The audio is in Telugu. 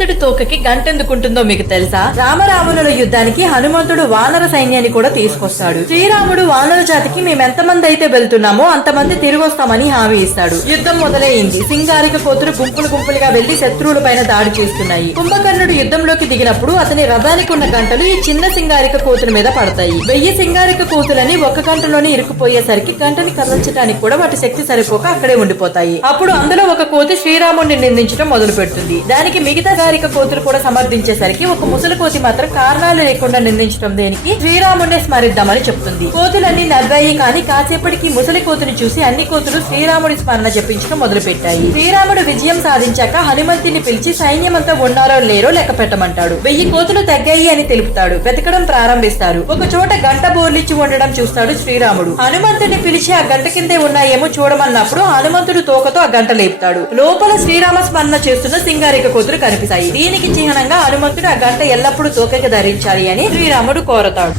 హనుమంతుడి తోకకి గంటెందుకుంటుందో మీకు తెలుసా? రామరావణుల యుద్ధానికి హనుమంతుడు వానర సైన్యాన్ని కూడా తీసుకొస్తాడు. శ్రీరాముడు వానర జాతికి మేమెంతమంది అయితే వెళ్తున్నామో అంతమంది తిరిగి వస్తామని హామీ ఇస్తాడు. యుద్ధం మొదలైంది. సింగారిక కోతులు గుంపులుగా వెళ్లి శత్రువుల పైన దాడి చేస్తున్నాయి. కుంభకర్ణుడు యుద్ధంలోకి దిగినప్పుడు అతని రథానికి ఉన్న గంటలు ఈ చిన్న సింగారిక కోతుల మీద పడతాయి. 1000 సింగారిక కోతులని ఒక గంటలోనే ఇరుక్కుపోయేసరికి గంటని కదల్చడానికి కూడా వాటి శక్తి సరిపోక అక్కడే ఉండిపోతాయి. అప్పుడు అందులో ఒక కోతి శ్రీరాముడిని నిందించడం మొదలు పెడుతుంది. దానికి మిగతా గారిక కోతులు కూడా సమర్థించేసరికి ఒక ముసలి కోతి మాత్రం కారణాలు లేకుండా నిందించడం దేనికి, శ్రీరాముడిని స్మరిద్దామని చెప్తుంది. కోతులన్నీ నవ్వాయి. కానీ కాసేపటికి ముసలి కోతిని చూసి అన్ని కోతులు శ్రీరాముడి స్మరణ జపించడం మొదలు పెట్టాయి. శ్రీరాముడు విజయం సాధించాక హనుమంతుని పిలిచి సైన్యమంతా ఉన్నారో లేరో లెక్క పెట్టమంటాడు. 1000 కోతులు తగ్గాయి అని తెలుపుతాడు. వెతకడం ప్రారంభిస్తారు. ఒక చోట గంట బోర్లిచ్చి ఉండడం చూస్తాడు శ్రీరాముడు. హనుమంతుని పిలిచి ఆ గంట కిందే ఉన్నాయేమో చూడమన్నప్పుడు హనుమంతుడు తోకతో ఆ గంట లేపుతాడు. లోపల శ్రీరామ స్మరణ చేస్తున్న సింగారిక కోతులు కనిపిస్తాయి. దీనికి చిహ్నంగా హనుమంతుడు ఆ గంట ఎల్లప్పుడూ తోకకి ధరించాలి అని శ్రీరాముడు కోరతాడు.